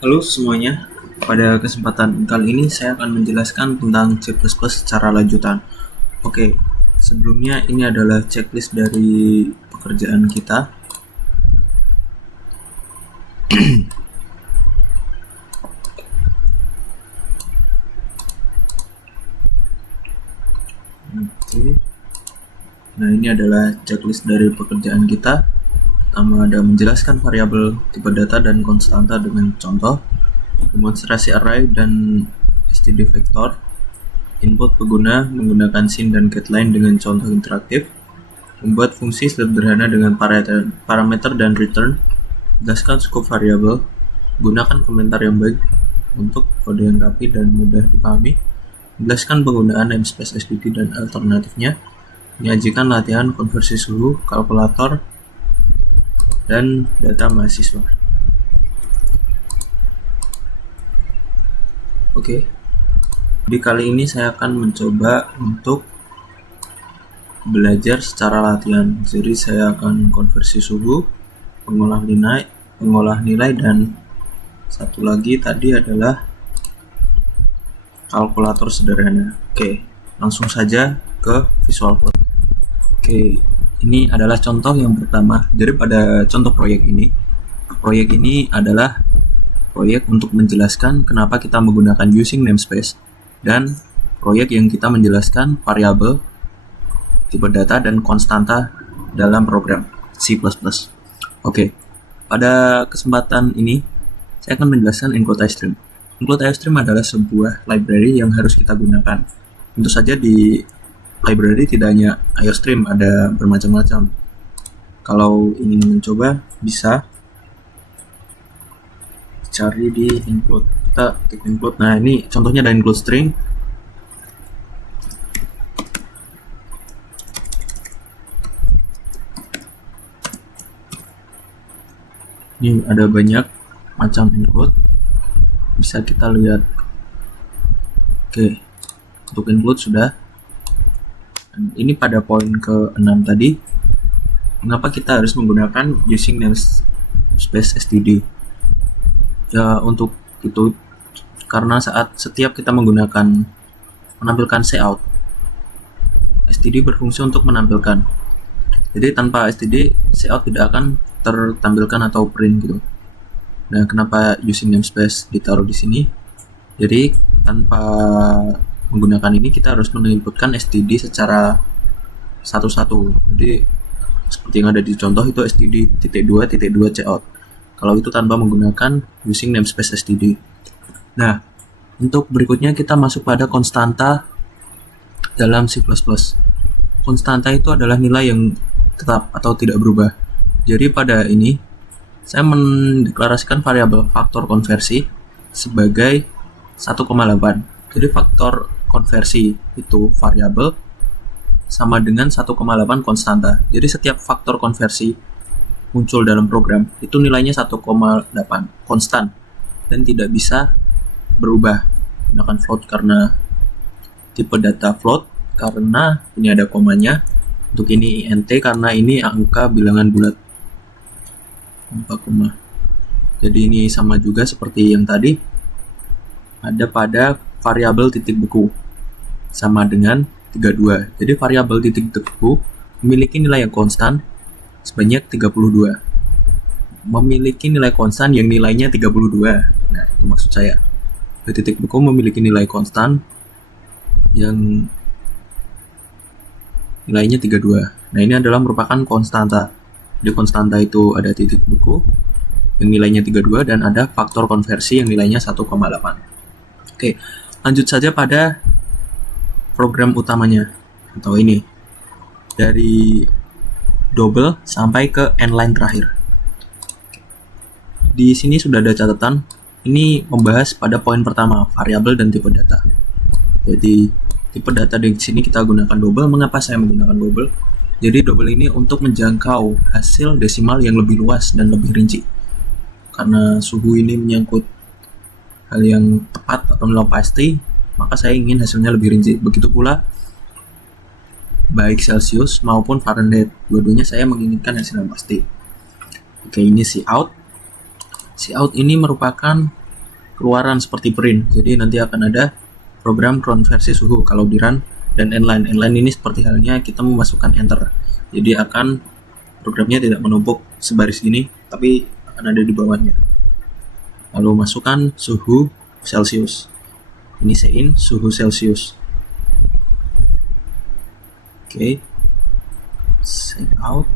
Halo semuanya, pada kesempatan kali ini saya akan menjelaskan tentang C++ secara lanjutan. Oke, sebelumnya ini adalah checklist dari pekerjaan kita. Oke, nah ini adalah checklist dari pekerjaan kita. Pertama ada menjelaskan variabel, tipe data, dan konstanta dengan contoh, demonstrasi array dan std vektor, input pengguna menggunakan scene dan getLine dengan contoh interaktif, membuat fungsi sederhana dengan parameter dan return, jelaskan skop variabel, gunakan komentar yang baik untuk kode yang rapi dan mudah dipahami, jelaskan penggunaan namespace STD dan alternatifnya, menyajikan latihan konversi suhu, kalkulator, dan data mahasiswa. Oke, di kali ini saya akan mencoba untuk belajar secara latihan. Jadi saya akan konversi suhu, pengolah nilai, dan satu lagi tadi adalah kalkulator sederhana. Oke, langsung saja ke Visual Code. Oke, ini adalah contoh yang pertama. Jadi pada contoh proyek ini adalah proyek untuk menjelaskan kenapa kita menggunakan using namespace, dan proyek yang kita menjelaskan variabel, tipe data, dan konstanta dalam program C++. Oke, pada kesempatan ini saya akan menjelaskan include iStream. Include iStream adalah sebuah library yang harus kita gunakan. Tentu saja di library tidak hanya iStream, ada bermacam-macam. Kalau ingin mencoba bisa cari di include. Kita klik include. Nah, ini contohnya ada include string. Ini ada banyak macam include, bisa kita lihat. Oke, untuk include sudah. Ini pada poin ke-6 tadi, kenapa kita harus menggunakan using namespace std. Ya, untuk itu karena setiap kita menampilkan cout, std berfungsi untuk menampilkan. Jadi tanpa std, cout tidak akan tertampilkan atau print gitu. Nah, kenapa using namespace ditaruh di sini? Jadi tanpa menggunakan ini kita harus menginputkan std secara satu-satu. Jadi seperti yang ada di contoh itu std.2.2 cout. Kalau itu tanpa menggunakan using namespace std. Nah, untuk berikutnya kita masuk pada konstanta dalam C++. Konstanta itu adalah nilai yang tetap atau tidak berubah. Jadi pada ini saya mendeklarasikan variabel faktor konversi sebagai 1,8. Jadi faktor konversi itu variabel sama dengan 1,8 konstanta. Jadi setiap faktor konversi muncul dalam program itu nilainya 1,8 konstan dan tidak bisa berubah. Gunakan float karena tipe data float, karena ini ada komanya. Untuk ini int karena ini angka bilangan bulat. Jadi ini sama juga seperti yang tadi. Ada pada variabel titik beku sama dengan 32. Jadi variabel titik beku memiliki nilai yang konstan sebanyak 32. Memiliki nilai konstan yang nilainya 32. Nah, itu maksud saya. Titik beku memiliki nilai konstan yang nilainya 32. Nah, ini adalah merupakan konstanta. Di konstanta itu ada titik beku yang nilainya 32 dan ada faktor konversi yang nilainya 1,8. Oke, lanjut saja pada program utamanya atau ini. Dari double sampai ke end line terakhir. Di sini sudah ada catatan. Ini membahas pada poin pertama, variabel dan tipe data. Jadi tipe data di sini kita gunakan double. Mengapa saya menggunakan double? Jadi double ini untuk menjangkau hasil desimal yang lebih luas dan lebih rinci. Karena suhu ini menyangkut hal yang tepat atau nilai pasti, maka saya ingin hasilnya lebih rinci. Begitu pula baik Celsius maupun Fahrenheit, dua-duanya saya menginginkan hasil yang pasti. Oke, ini cout. Cout ini merupakan keluaran seperti print. Jadi nanti akan ada program konversi suhu kalau di run, dan inline. Inline ini seperti halnya kita memasukkan enter. Jadi akan programnya tidak menumpuk sebaris gini, tapi akan ada di bawahnya. Lalu masukkan suhu Celsius. Ini sein suhu Celsius. Oke. Set out.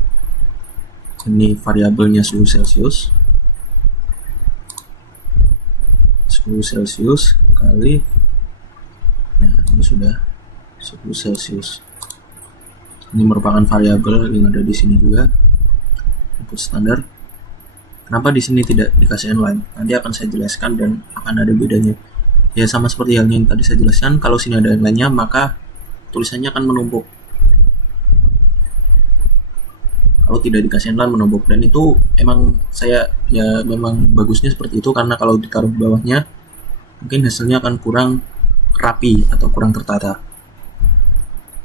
Ini variabelnya suhu Celsius. Suhu Celsius kali, nah ini sudah suhu Celsius. Ini merupakan variabel yang ada di sini juga, input standar. Kenapa di sini tidak dikasih inline? Nanti akan saya jelaskan dan akan ada bedanya. Ya sama seperti halnya yang tadi saya jelaskan, kalau sini ada inline-nya maka tulisannya akan menumpuk. Kalau tidak dikasih inline menumpuk, dan itu emang saya ya memang bagusnya seperti itu, karena kalau ditaruh di bawahnya mungkin hasilnya akan kurang rapi atau kurang tertata.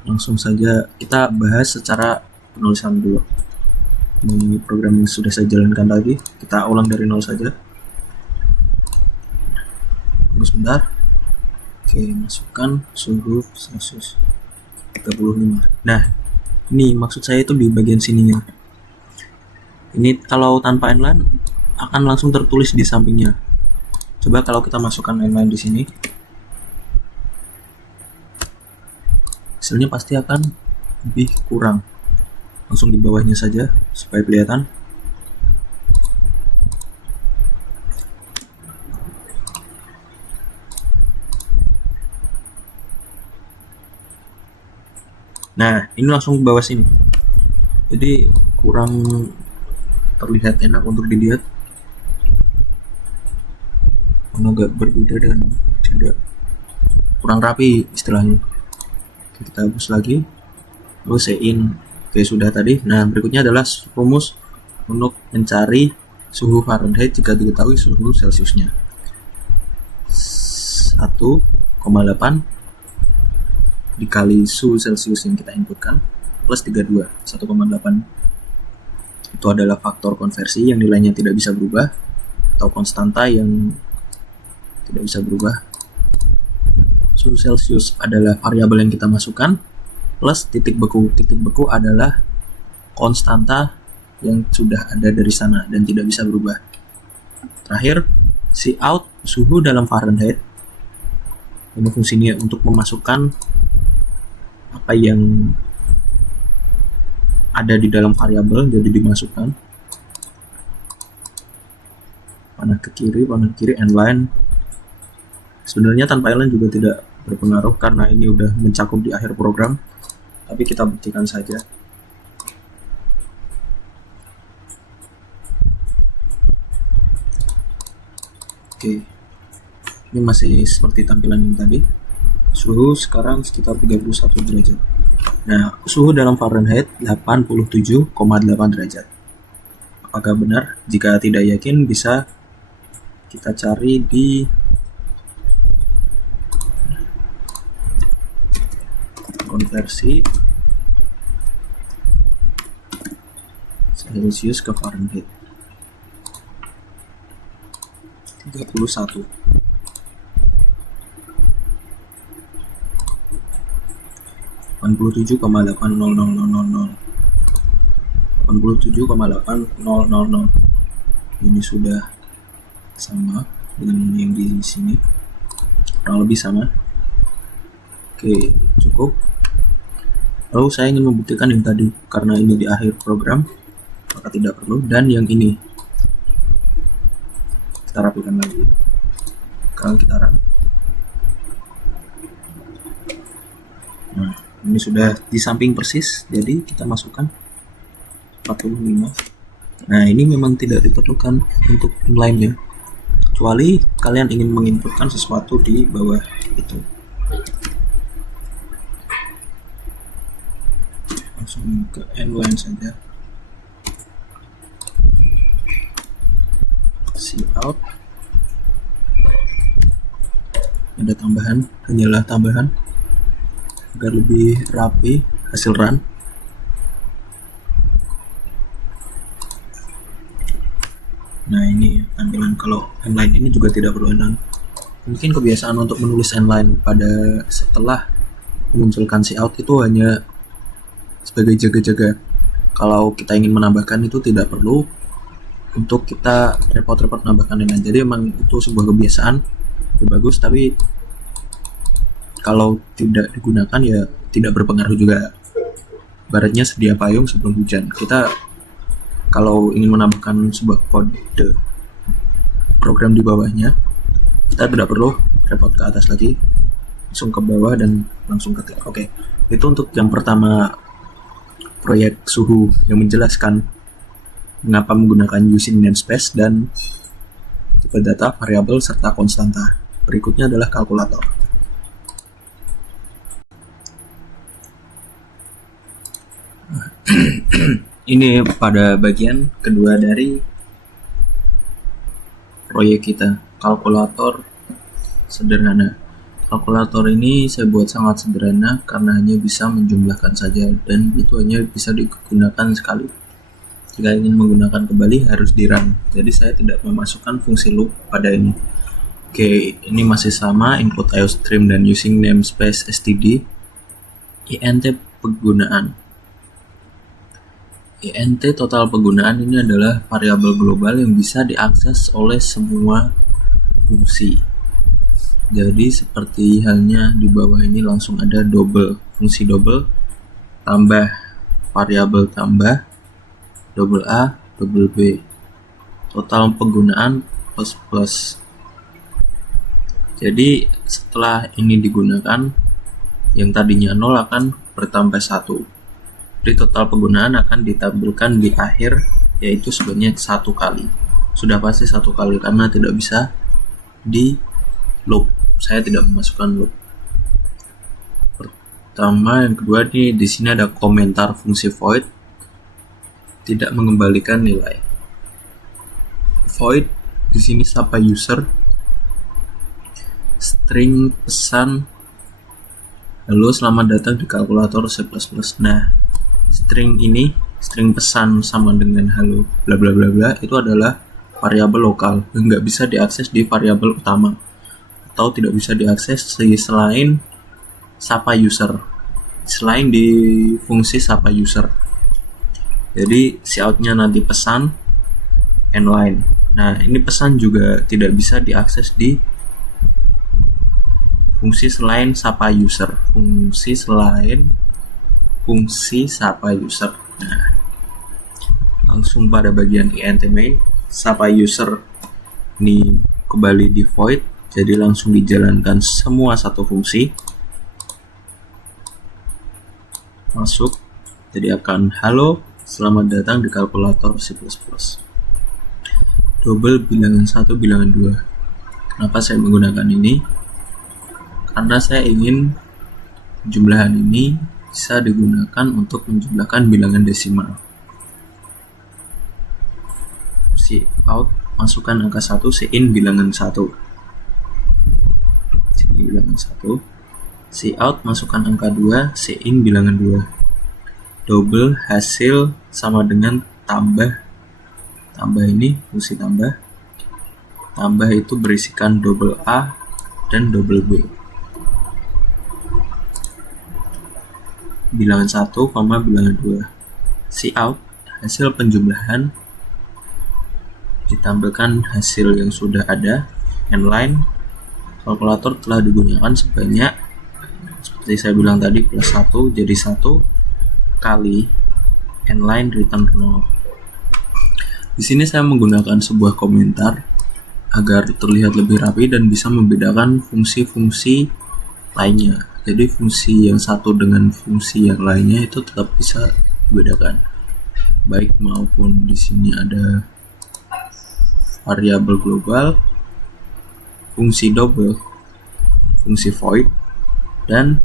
Langsung saja kita bahas secara penulisan dulu. Ini program yang sudah saya jalankan tadi, kita ulang dari nol saja. Tunggu sebentar. Oke, masukkan suhu Celsius 35. Nah, ini maksud saya itu di bagian sininya. Ini kalau tanpa inline akan langsung tertulis di sampingnya. Coba kalau kita masukkan inline di sini, hasilnya pasti akan lebih kurang. Langsung di bawahnya saja supaya kelihatan. Nah, ini langsung ke bawah sini. Jadi kurang terlihat enak untuk dilihat. Agak berbeda dan tidak kurang rapi istilahnya. Kita hapus lagi. Lalu sein. Oke, sudah tadi. Nah, berikutnya adalah rumus untuk mencari suhu Fahrenheit jika diketahui suhu Celsiusnya. 1,8 dikali suhu Celsius yang kita inputkan plus 32. 1,8 itu adalah faktor konversi yang nilainya tidak bisa berubah, atau konstanta yang tidak bisa berubah. Suhu Celsius adalah variabel yang kita masukkan plus titik beku. Titik beku adalah konstanta yang sudah ada dari sana dan tidak bisa berubah. Terakhir, Cout suhu dalam Fahrenheit. Ini fungsinya untuk memasukkan apa yang ada di dalam variabel, jadi dimasukkan panah ke kiri, inline. Sebenarnya tanpa inline juga tidak berpengaruh karena ini udah mencakup di akhir program, tapi kita buktikan saja. Oke, ini masih seperti tampilan yang tadi. Suhu sekarang sekitar 31 derajat. Nah, suhu dalam Fahrenheit 87,8 derajat. Apakah benar? Jika tidak yakin, bisa kita cari di konversi Celsius ke Fahrenheit. 31. 87,80000. Ini sudah sama dengan yang di sini, kurang lebih sama. Oke, cukup. Lalu saya ingin membuktikan yang tadi, karena ini di akhir program maka tidak perlu, dan yang ini kita rapikan lagi. Sekarang kita run. Nah, ini sudah di samping persis, jadi kita masukkan 45. Nah, ini memang tidak diperlukan untuk inline ya, kecuali kalian ingin menginputkan sesuatu di bawah itu. Langsung ke inline saja. Cout. Ada tambahan, hanyalah tambahan agar lebih rapi hasil run. Nah, ini tampilan kalau inline ini juga tidak perlu inline. Mungkin kebiasaan untuk menulis inline pada setelah memunculkan cout itu hanya sebagai jaga-jaga. Kalau kita ingin menambahkan itu tidak perlu untuk kita repot-repot menambahkan inline. Jadi emang itu sebuah kebiasaan ya bagus, tapi kalau tidak digunakan ya tidak berpengaruh juga. Baratnya sedia payung sebelum hujan. Kita kalau ingin menambahkan sebuah kode program di bawahnya, kita tidak perlu repot ke atas lagi, langsung ke bawah dan langsung ketik. Oke, itu untuk yang pertama, proyek suhu yang menjelaskan mengapa menggunakan using namespace dan tipe data, variabel, serta konstanta. Berikutnya adalah kalkulator. Ini pada bagian kedua dari proyek kita, kalkulator sederhana. Kalkulator ini saya buat sangat sederhana karena hanya bisa menjumlahkan saja, dan itu hanya bisa digunakan sekali. Jika ingin menggunakan kembali harus di run. Jadi saya tidak memasukkan fungsi loop pada ini. Oke, ini masih sama, include iostream dan using namespace std. int penggunaan. int total penggunaan ini adalah variabel global yang bisa diakses oleh semua fungsi. Jadi seperti halnya di bawah ini langsung ada double, fungsi double tambah variabel tambah double A double B, total penggunaan plus. Jadi setelah ini digunakan, yang tadinya 0 akan bertambah 1. Jadi total penggunaan akan ditampilkan di akhir, yaitu sebanyak 1 kali. Sudah pasti 1 kali karena tidak bisa di loop. Saya tidak memasukkan loop. Pertama, yang kedua nih, di sini ada komentar fungsi void tidak mengembalikan nilai. Void di sini sapa user, string pesan, halo selamat datang di kalkulator C++. Nah, string ini, string pesan sama dengan halo bla bla bla bla, itu adalah variabel lokal yang nggak bisa diakses di variabel utama atau tidak bisa diakses selain sapa user, selain di fungsi sapa user. Jadi cout-nya nanti pesan inline. Nah, ini pesan juga tidak bisa diakses di fungsi selain sapa user, fungsi sapa user. Nah, langsung pada bagian int main, sapa user ini kembali di void, jadi langsung dijalankan semua satu fungsi. Masuk, jadi akan halo selamat datang di kalkulator C++. Double bilangan 1 bilangan 2. Kenapa saya menggunakan ini? Karena saya ingin jumlahan ini bisa digunakan untuk menjumlahkan bilangan desimal. Cout masukkan angka 1, in bilangan 1. Sini bilangan 1. Cout masukkan angka 2, in bilangan 2. Double hasil sama dengan tambah ini fungsi tambah itu berisikan double A dan double B. Bilangan 1, bilangan 2. Cout hasil penjumlahan ditampilkan hasil yang sudah ada. Inline, kalkulator telah digunakan sebanyak, seperti saya bilang tadi, plus 1, jadi 1 kali inline return 0. Di sini saya menggunakan sebuah komentar agar terlihat lebih rapi dan bisa membedakan fungsi-fungsi lainnya. Jadi fungsi yang satu dengan fungsi yang lainnya itu tetap bisa dibedakan. Baik maupun di sini ada variabel global, fungsi double, fungsi void, dan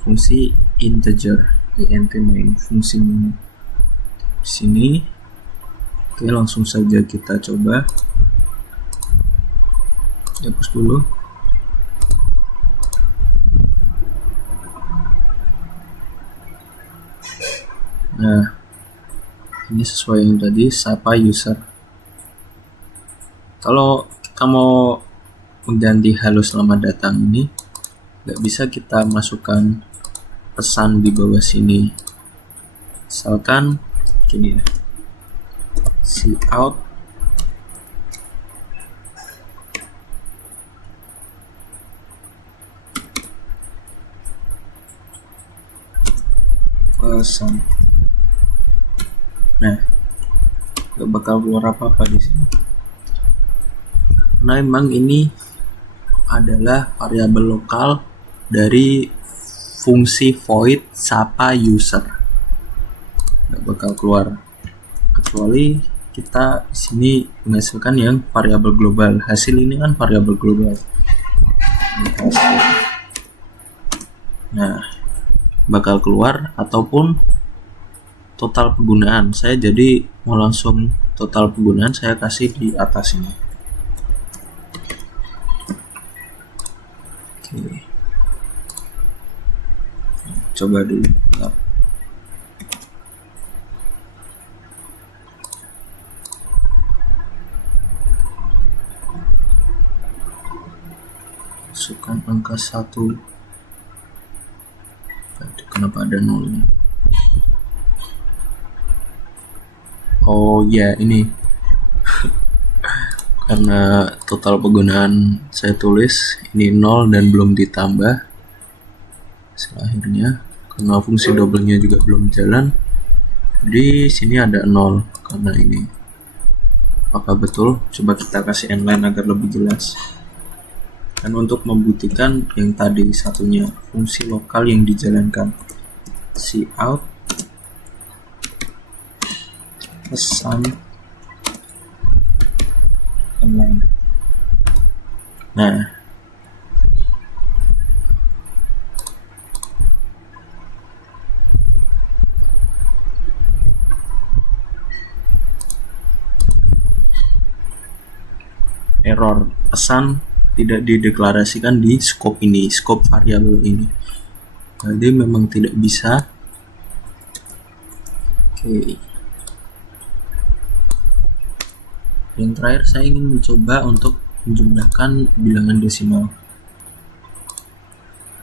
fungsi integer, int main, fungsi min. Di sini, oke, langsung saja kita coba. Hapus dulu. Nah, ini sesuai yang tadi, sapa user. Kalau kita mau mengganti halo selamat datang ini nggak bisa kita masukkan pesan di bawah sini. Misalkan gini ya, cout pesan. Nah, nggak bakal keluar apa-apa di sini. Nah, emang ini adalah variabel lokal dari fungsi void sapa user. Nggak bakal keluar kecuali kita di sini menghasilkan yang variabel global. Hasil ini kan variabel global. Nah, bakal keluar ataupun total penggunaan. Saya jadi mau langsung total penggunaan, saya kasih di atas ini. Oke. Coba dulu. Masukkan angka 1. Kenapa ada nolnya? Oh ya, ini karena total penggunaan saya tulis ini 0 dan belum ditambah akhirnya, karena fungsi double-nya juga belum jalan, di sini ada 0 karena ini. Apakah betul? Coba kita kasih inline agar lebih jelas. Dan untuk membuktikan yang tadi satunya, fungsi lokal yang dijalankan, cout pesan inline. Nah, error pesan tidak dideklarasikan di scope ini, scope variabel ini. Jadi memang tidak bisa. Oke. Yang terakhir, saya ingin mencoba untuk menjumlahkan bilangan desimal.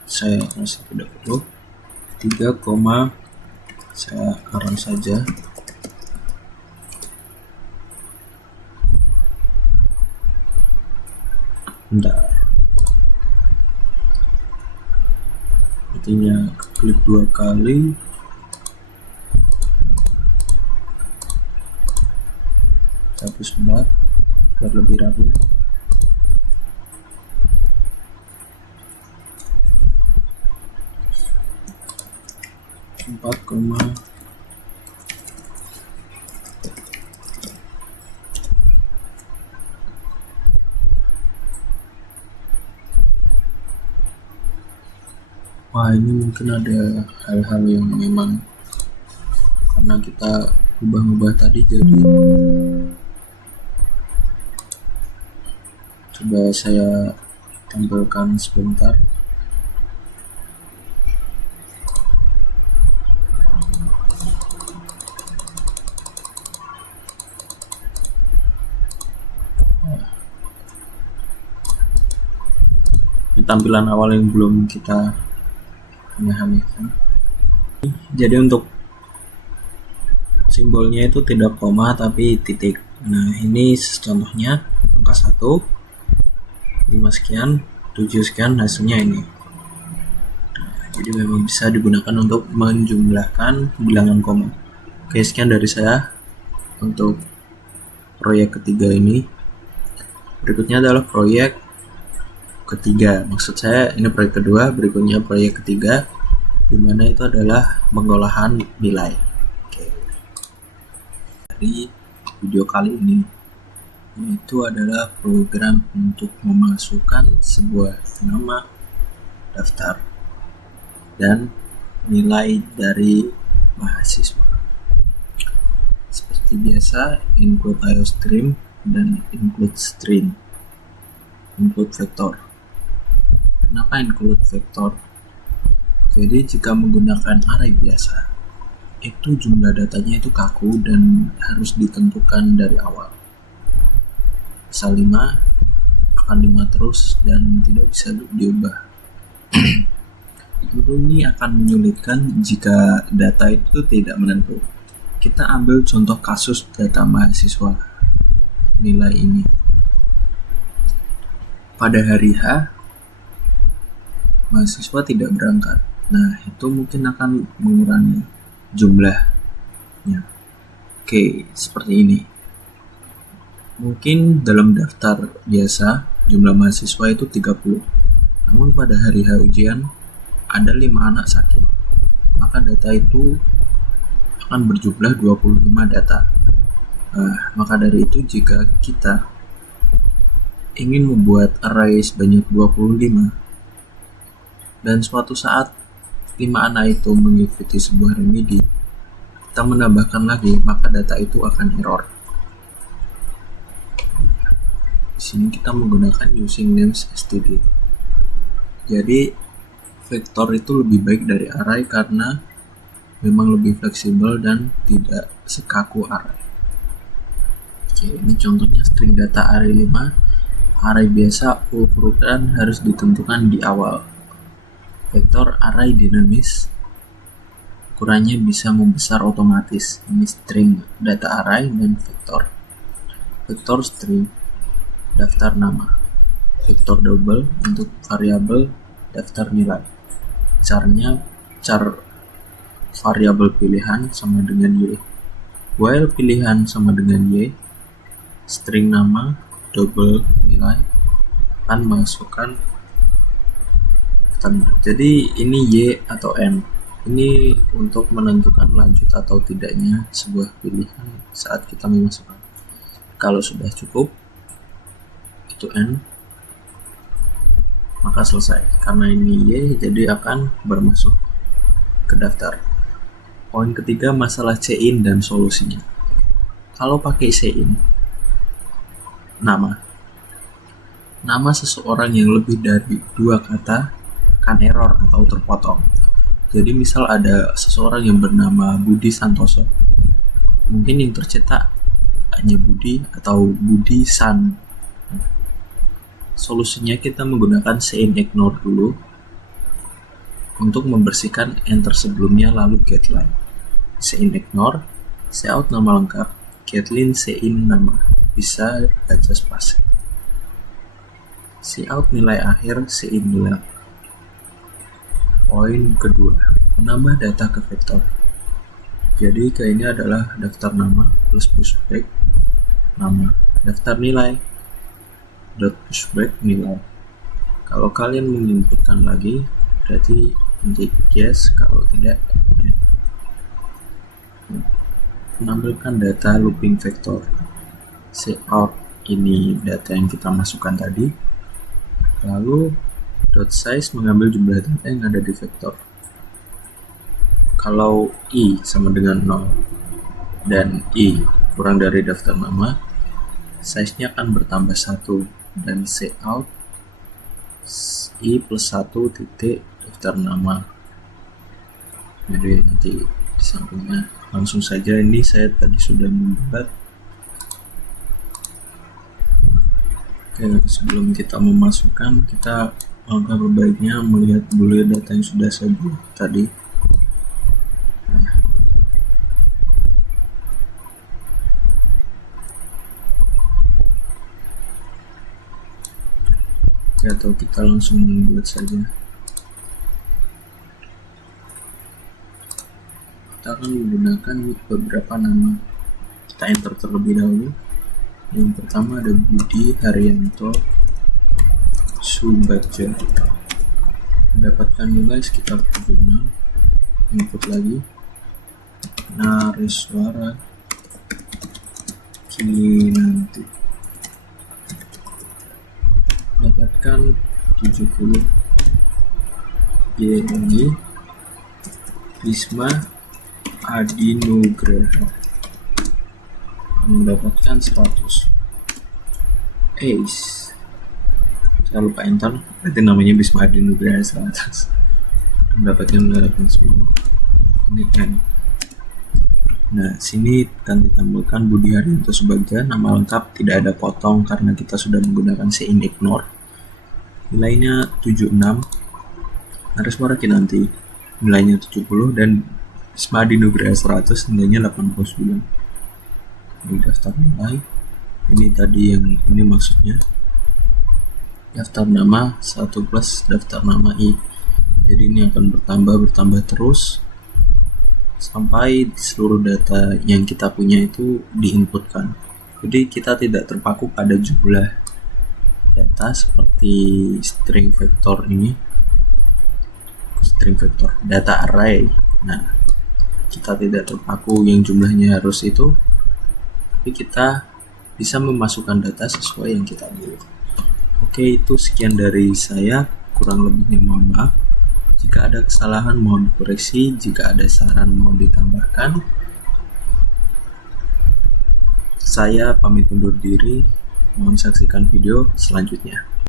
Saya rasa tidak perlu. 3, saya arang saja. Bentar. Artinya klik 2 kali. Hapus sebentar biar lebih rapi. Wah, ini mungkin ada hal-hal yang memang karena kita ubah-ubah tadi, jadi coba saya tampilkan sebentar. Ini tampilan awal yang belum kita pahami. Jadi untuk simbolnya itu tidak koma tapi titik. Nah, ini contohnya angka 1, 5 sekian, 7 sekian, hasilnya ini. Nah, jadi memang bisa digunakan untuk menjumlahkan bilangan koma. Oke, sekian dari saya untuk proyek ketiga ini. Berikutnya adalah proyek ketiga, maksud saya ini proyek kedua, berikutnya proyek ketiga, dimana itu adalah pengolahan nilai. Oke. Dari video kali ini, yaitu adalah program untuk memasukkan sebuah nama daftar dan nilai dari mahasiswa. Seperti biasa, include iostream dan include string, include vektor. Kenapa include vektor? Jadi jika menggunakan array biasa, itu jumlah datanya itu kaku dan harus ditentukan dari awal. Misal 5 akan 5 terus dan tidak bisa diubah. Tentu ini akan menyulitkan jika data itu tidak menentu. Kita ambil contoh kasus data mahasiswa nilai ini. Pada hari H, mahasiswa tidak berangkat. Nah, itu mungkin akan mengurangi jumlahnya. Oke, seperti ini. Mungkin dalam daftar biasa, jumlah mahasiswa itu 30. Namun pada hari H ujian, ada 5 anak sakit. Maka data itu akan berjumlah 25 data. Nah, maka dari itu jika kita ingin membuat array sebanyak 25, dan suatu saat 5 anak itu mengikuti sebuah remedi, kita menambahkan lagi, maka data itu akan error. Di sini kita menggunakan using names std. Jadi vektor itu lebih baik dari array karena memang lebih fleksibel dan tidak sekaku array. Oke, ini contohnya string data array 5. Array biasa ukuran harus ditentukan di awal. Vektor array dinamis, ukurannya bisa membesar otomatis. Ini string data array dan vektor. Vektor string daftar nama, vektor double untuk variabel daftar nilai. Caranya variabel pilihan sama dengan y, while pilihan sama dengan y, string nama double nilai akan masukkan standar. Jadi ini y atau n. Ini untuk menentukan lanjut atau tidaknya sebuah pilihan saat kita memasukkan. Kalau sudah cukup itu n, maka selesai. Karena ini y, jadi akan bermasuk ke daftar. Poin ketiga, masalah C-in dan solusinya. Kalau pakai C-in, nama seseorang yang lebih dari 2 kata akan error atau terpotong. Jadi misal ada seseorang yang bernama Budi Santoso, mungkin yang tercetak hanya Budi atau Budi San. Solusinya kita menggunakan C-in ignore dulu untuk membersihkan enter sebelumnya, lalu getLine. C-in ignore, cout nama lengkap, getLine C-in nama, bisa baca spasi. Cout nilai akhir, C-in nilai. Poin kedua, menambah data ke vektor. Jadi ke ini adalah daftar nama plus pushback nama, daftar nilai dot pushback nilai. Kalau kalian menginputkan lagi, berarti nanti yes, kalau tidak menampilkan data looping vektor. Cout ini data yang kita masukkan tadi, lalu dot size mengambil jumlah data yang ada di vektor. Kalau i sama dengan 0 dan i kurang dari daftar nama, size-nya akan bertambah 1 dan cout i plus 1 titik daftar nama. Jadi nanti di sampingnya langsung saja, ini saya tadi sudah membuat. Oke, sebelum kita memasukkan, kita langkah terbaiknya melihat dulu data yang sudah saya buat tadi. Atau kita langsung membuat saja. Kita akan menggunakan beberapa nama. Kita enter terlebih dahulu. Yang pertama ada Budi Haryanto Subagja, mendapatkan nilai sekitar 76. Input lagi, Nareswara Kinanti, mendapatkan 70. YNI Risma Adinugraha mendapatkan 100. Ace, saya lupa enter, berarti namanya Bisma Adinugraha 100, mendapatkan 89. Ini kan Nah, sini akan ditambahkan Budi Haryanto Subagja, nama lengkap tidak ada potong karena kita sudah menggunakan sein ignore. Nilainya 76, Hariswara Kinanti nilainya 70, dan Ismadi Nugraha 100 nilainya 89. Ini daftar nilai. Ini tadi yang ini maksudnya daftar nama 1 plus daftar nama I. Jadi ini akan bertambah terus sampai seluruh data yang kita punya itu diinputkan. Jadi kita tidak terpaku pada jumlah data seperti string vector ini, string vector data array. Nah, kita tidak terpaku yang jumlahnya harus itu, tapi kita bisa memasukkan data sesuai yang kita pilih. Oke, itu sekian dari saya, kurang lebihnya mohon maaf. Jika ada kesalahan mohon dikoreksi, jika ada saran mohon ditambahkan. Saya pamit undur diri, mohon saksikan video selanjutnya.